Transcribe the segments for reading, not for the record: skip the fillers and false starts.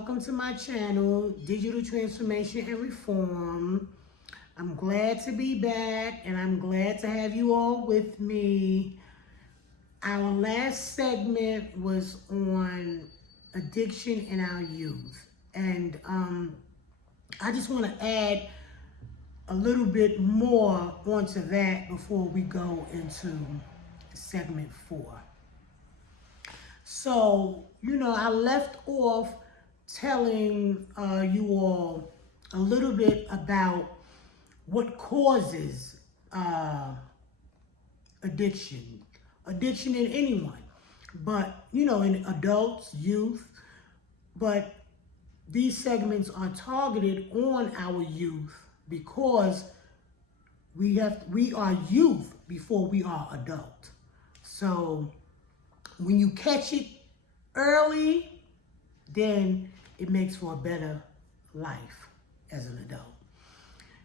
Welcome to my channel, Digital Transformation and Reform. I'm glad to be back and I'm glad to have you all with me. Our last segment was on addiction in our youth. And I just want to add a little bit more onto that before we go into segment 4. So, I left off telling you all a little bit about what causes addiction in anyone, but, in adults, youth, but these segments are targeted on our youth because we are youth before we are adult. So when you catch it early, then it makes for a better life as an adult.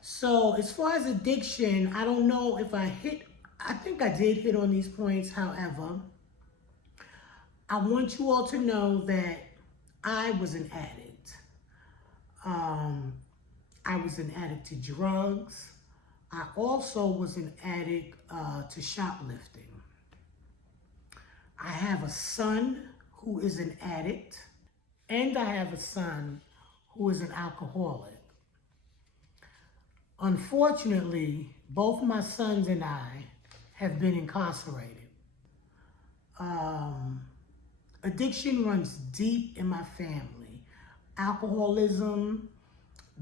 So as far as addiction, I don't know if I think I did hit on these points. However, I want you all to know that I was an addict. I was an addict to drugs. I also was an addict to shoplifting. I have a son who is an addict, and I have a son who is an alcoholic. Unfortunately, both my sons and I have been incarcerated. Addiction runs deep in my family. Alcoholism,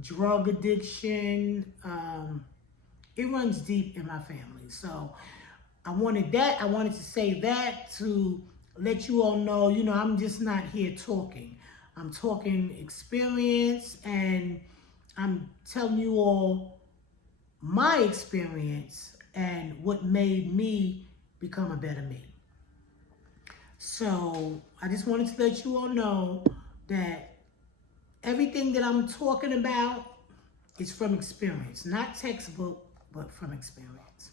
drug addiction, it runs deep in my family. So I wanted to say that to let you all know, I'm just not here talking. I'm talking experience, and I'm telling you all my experience and what made me become a better me. So I just wanted to let you all know that everything that I'm talking about is from experience, not textbook, but from experience.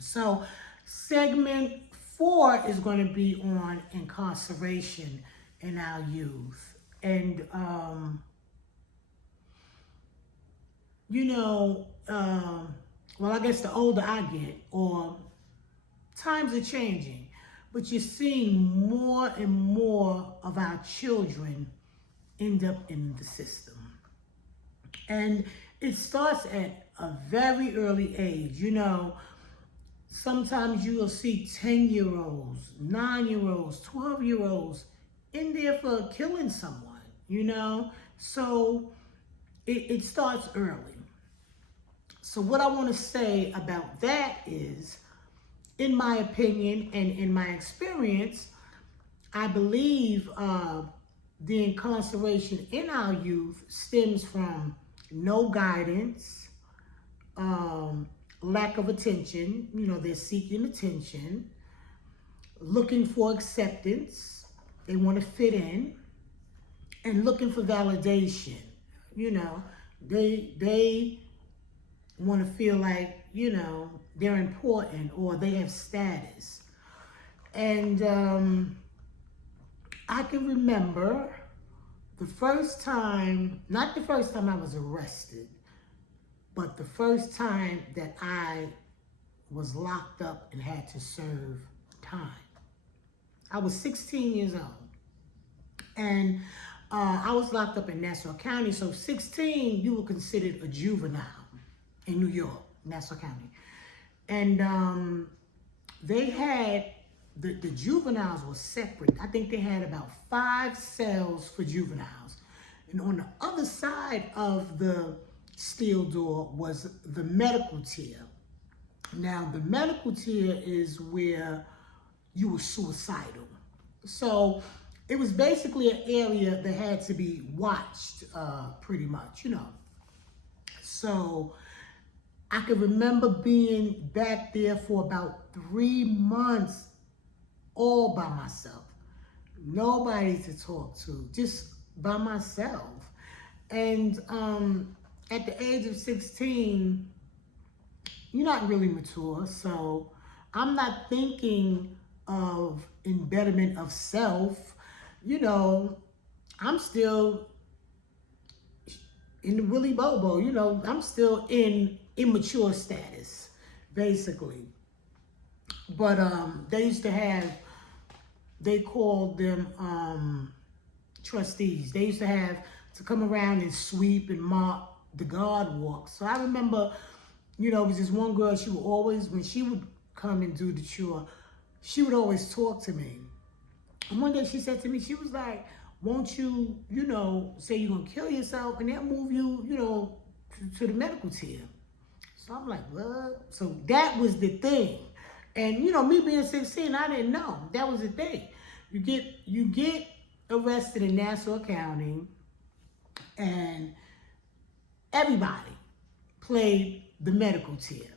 So segment 4 is going to be on incarceration in our youth. And, well, I guess the older I get, or times are changing, but you're seeing more and more of our children end up in the system. And it starts at a very early age. Sometimes you will see 10-year-olds, 9-year-olds, 12-year-olds in there for killing someone, So it starts early. So what I want to say about that is, in my opinion and in my experience, I believe the incarceration in our youth stems from no guidance, lack of attention. They're seeking attention, looking for acceptance. They want to fit in, and looking for validation. They want to feel like, they're important or they have status. And I can remember not the first time I was arrested, but the first time that I was locked up and had to serve time. I was 16 years old, and I was locked up in Nassau County. So 16, you were considered a juvenile in New York, Nassau County. And they had, the juveniles were separate. I think they had about 5 cells for juveniles. And on the other side of the steel door was the medical tier. Now, the medical tier is where you were suicidal. So it was basically an area that had to be watched, pretty much, So I can remember being back there for about 3 months, all by myself. Nobody to talk to, just by myself. And at the age of 16, you're not really mature, so I'm not thinking of embetterment of self. I'm still in the Willy Bobo, you know, I'm still in immature status, basically. But they used to have, they called them trustees. They used to have to come around and sweep and mop the guard walk. So I remember, you know, it was this one girl, she would always, when she would come and do the chore, she would always talk to me. And one day she said to me, she was like, won't you, you know, say you're going to kill yourself and they'll move you, you know, to the medical tier. So I'm like, what? So that was the thing. And, you know, me being 16, I didn't know. That was the thing. You get arrested in Nassau County, and everybody played the medical tier.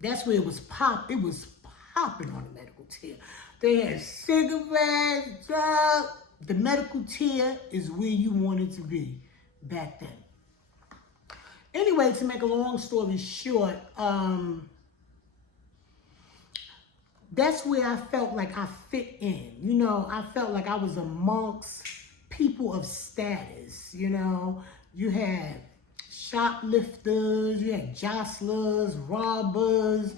That's where it was popping on the medical tier. They had cigarettes, drugs. The medical tier is where you wanted to be back then. Anyway, to make a long story short, that's where I felt like I fit in. You know, I felt like I was amongst people of status. You know, you had shoplifters, you had jostlers, robbers,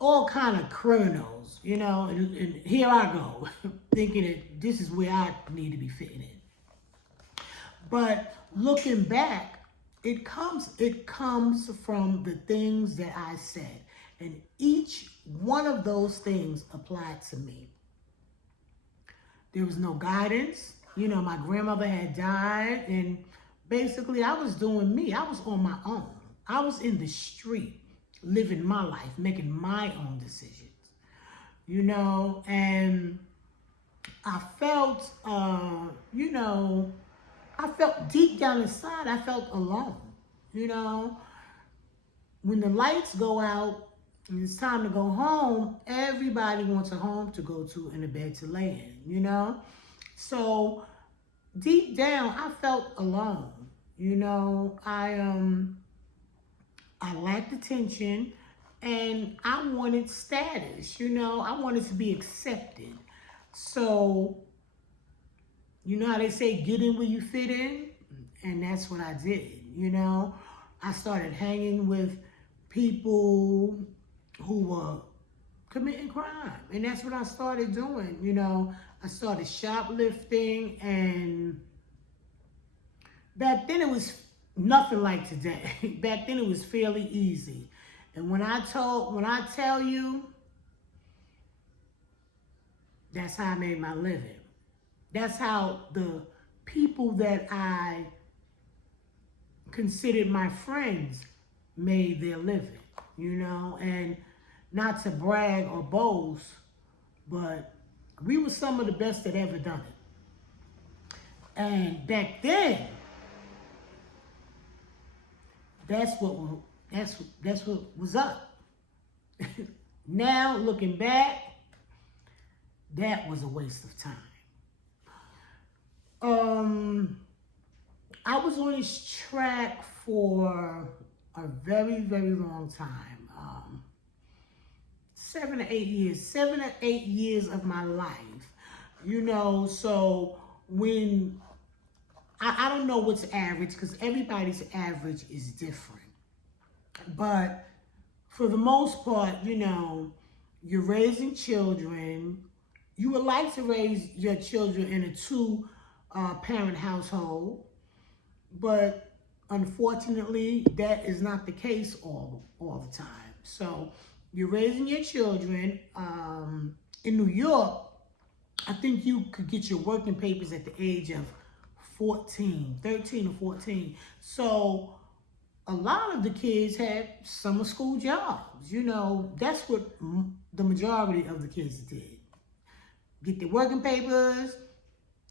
all kind of criminals, you know, and here I go, thinking that this is where I need to be fitting in. But looking back, it comes from the things that I said. And each one of those things applied to me. There was no guidance. You know, my grandmother had died, and basically I was doing me. I was on my own. I was in the street, living my life, making my own decisions. You know, and I felt, you know, I felt deep down inside, I felt alone. You know, when the lights go out, and it's time to go home, everybody wants a home to go to and a bed to lay in, you know? So deep down, I felt alone, you know? I lacked attention, and I wanted status, you know? I wanted to be accepted. So, you know how they say, get in where you fit in? And that's what I did, you know? I started hanging with people who were committing crime. And that's what I started doing, you know. I started shoplifting, and back then it was nothing like today. Back then it was fairly easy. And when I tell you, that's how I made my living. That's how the people that I considered my friends made their living, you know. And not to brag or boast, but we were some of the best that ever done it. And back then, that's what was up. Now, looking back, that was a waste of time. I was on this track for a very, very long time. 7 or 8 years. 7 or 8 years of my life. You know, so when, I don't know what's average, because everybody's average is different. But for the most part, you know, you're raising children. You would like to raise your children in a two-parent household, but unfortunately, that is not the case all the time. So you're raising your children. In New York, I think you could get your working papers at the age of 13 or 14. So a lot of the kids had summer school jobs. You know, that's what the majority of the kids did. Get their working papers,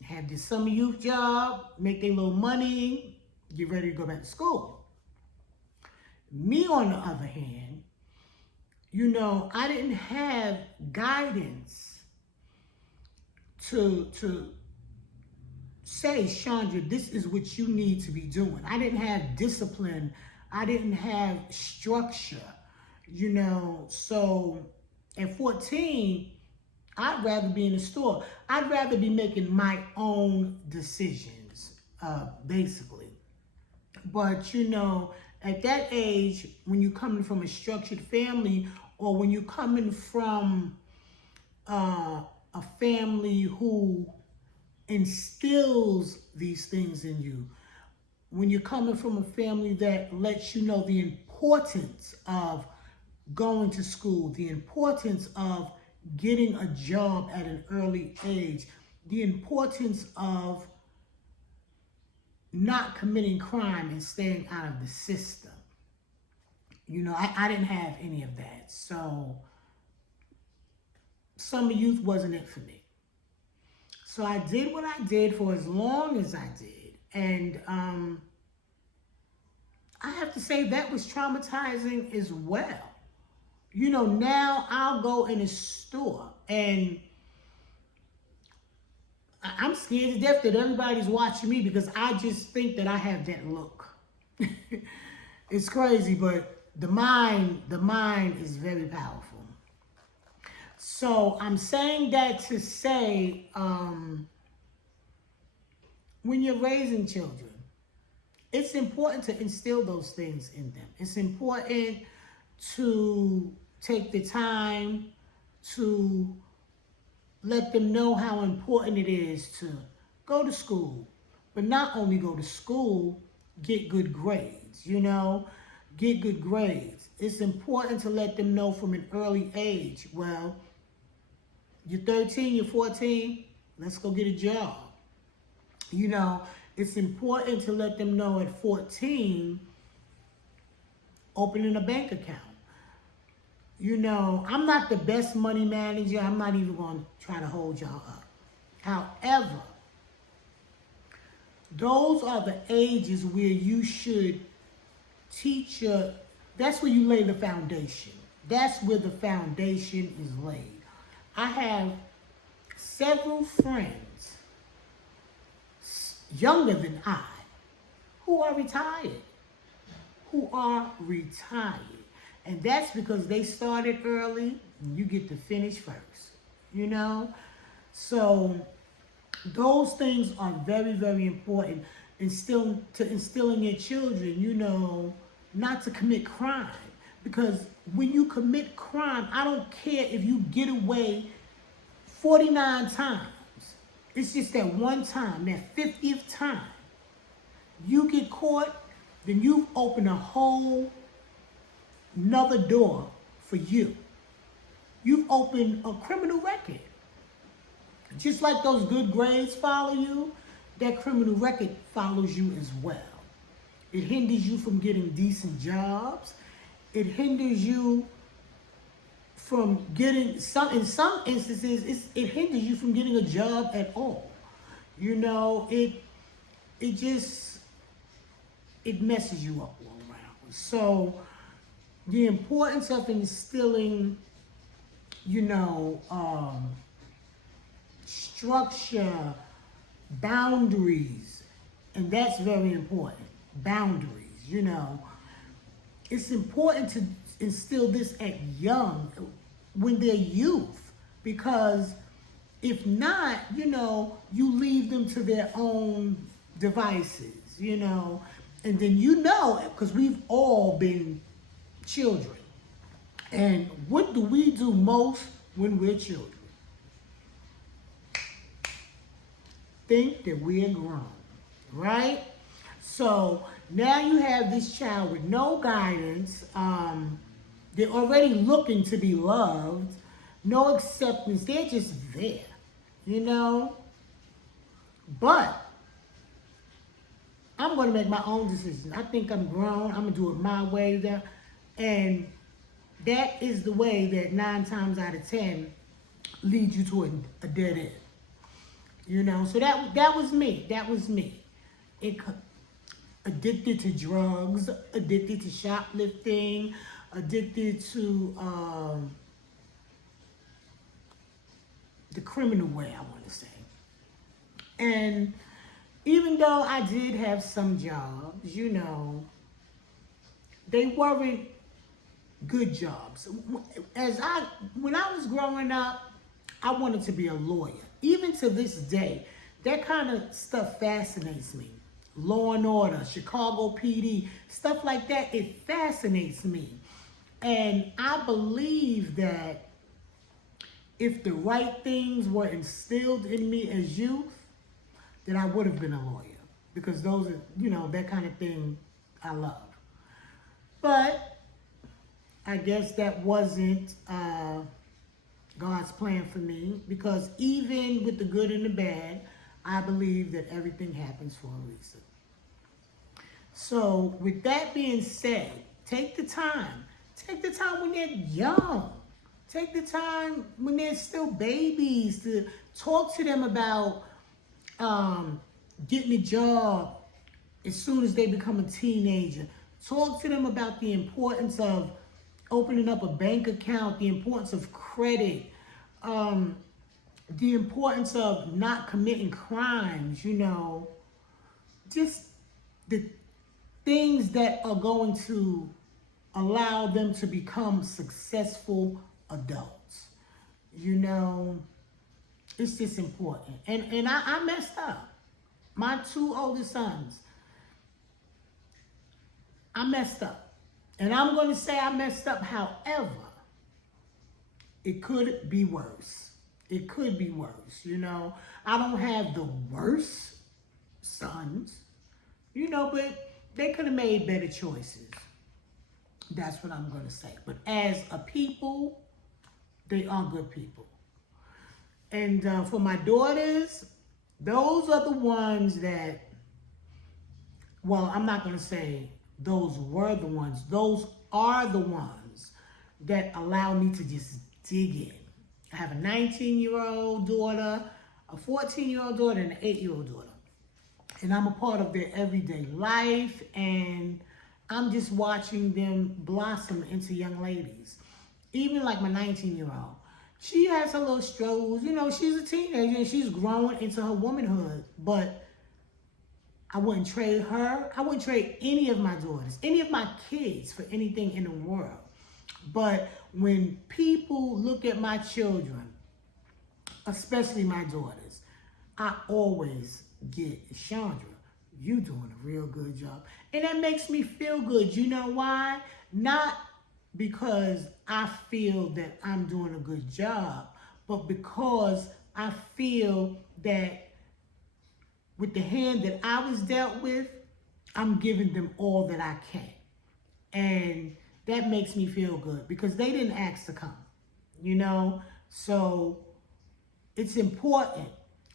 have this summer youth job, make their little money, get ready to go back to school. Me, on the other hand, you know, I didn't have guidance to say, Chandra, this is what you need to be doing. I didn't have discipline. I didn't have structure, you know. So at 14, I'd rather be in the store. I'd rather be making my own decisions. basically. But you know, at that age, when you're coming from a structured family, or when you're coming from a family who instills these things in you, when you're coming from a family that lets you know the importance of going to school, the importance of getting a job at an early age, the importance of not committing crime and staying out of the system. You know, I didn't have any of that. So summer youth wasn't it for me. So I did what I did for as long as I did. And I have to say that was traumatizing as well. You know, now I'll go in a store and I'm scared to death that everybody's watching me because I just think that I have that look. It's crazy, but the mind is very powerful. So I'm saying that to say, when you're raising children, it's important to instill those things in them. It's important to take the time to let them know how important it is to go to school. But not only go to school, get good grades, you know, get good grades. It's important to let them know from an early age, well, you're 13, you're 14, let's go get a job. You know, it's important to let them know at 14, opening a bank account. You know, I'm not the best money manager. I'm not even going to try to hold y'all up. However, those are the ages where you should teach that's where you lay the foundation. That's where the foundation is laid. I have several friends younger than I who are retired. And that's because they started early and you get to finish first, you know? So those things are very, very important. Instill in your children, you know, not to commit crime. Because when you commit crime, I don't care if you get away 49 times. It's just that one time, that 50th time, you get caught, then you've opened a whole another door for you. You've opened a criminal record. Just like those good grades follow you, that criminal record follows you as well. It hinders you from getting decent jobs. It hinders you from getting, in some instances, it hinders you from getting a job at all. You know, it messes you up all around. So the importance of instilling, you know, structure, boundaries, and that's very important. Boundaries, you know. It's important to instill this at young, when they're youth, because if not, you know, you leave them to their own devices, you know, and then you know, because we've all been children. And what do we do most when we're children? Think that we're grown, right? So now you have this child with no guidance. They're already looking to be loved, no acceptance. They're just there, you know? But I'm going to make my own decisions. I think I'm grown. I'm going to do it my way. And that is the way that 9 times out of 10 leads you to a dead end. You know, so that was me. That was me. Addicted to drugs, addicted to shoplifting, addicted to the criminal way, I want to say. And even though I did have some jobs, you know, they weren't good jobs. When I was growing up, I wanted to be a lawyer. Even to this day, that kind of stuff fascinates me. Law and Order, Chicago PD, stuff like that. It fascinates me. And I believe that if the right things were instilled in me as youth, then I would have been a lawyer. Because those are, that kind of thing I love. But I guess that wasn't God's plan for me. Because even with the good and the bad, I believe that everything happens for a reason. So with that being said, take the time. Take the time when they're young. Take the time when they're still babies to talk to them about getting a job as soon as they become a teenager. Talk to them about the importance of opening up a bank account, the importance of credit, the importance of not committing crimes, just the things that are going to allow them to become successful adults. It's just important. And I messed up. My 2 oldest sons, I messed up. And I'm going to say I messed up. However, it could be worse. It could be worse, I don't have the worst sons, but they could have made better choices. That's what I'm going to say. But as a people, they are good people. And for my daughters, those are the ones that, well, I'm not going to say those were the ones. Those are the ones that allow me to just dig in. I have a 19-year-old daughter, a 14-year-old daughter, and an 8-year-old daughter. And I'm a part of their everyday life, and I'm just watching them blossom into young ladies. Even like my 19-year-old. She has her little struggles. She's a teenager, and she's growing into her womanhood. But I wouldn't trade her. I wouldn't trade any of my daughters, any of my kids for anything in the world. But when people look at my children, especially my daughters, I always get, Chandra, you doing a real good job. And that makes me feel good. You know why? Not because I feel that I'm doing a good job, but because I feel that with the hand that I was dealt with, I'm giving them all that I can. And that makes me feel good because they didn't ask to come, So it's important.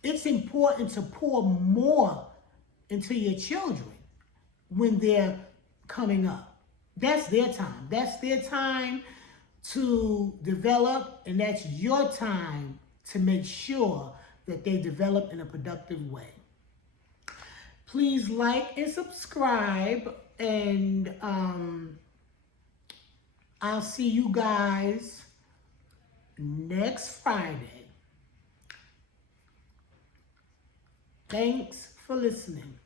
It's important to pour more into your children when they're coming up. That's their time. That's their time to develop, and that's your time to make sure that they develop in a productive way. Please like and subscribe, and I'll see you guys next Friday. Thanks for listening.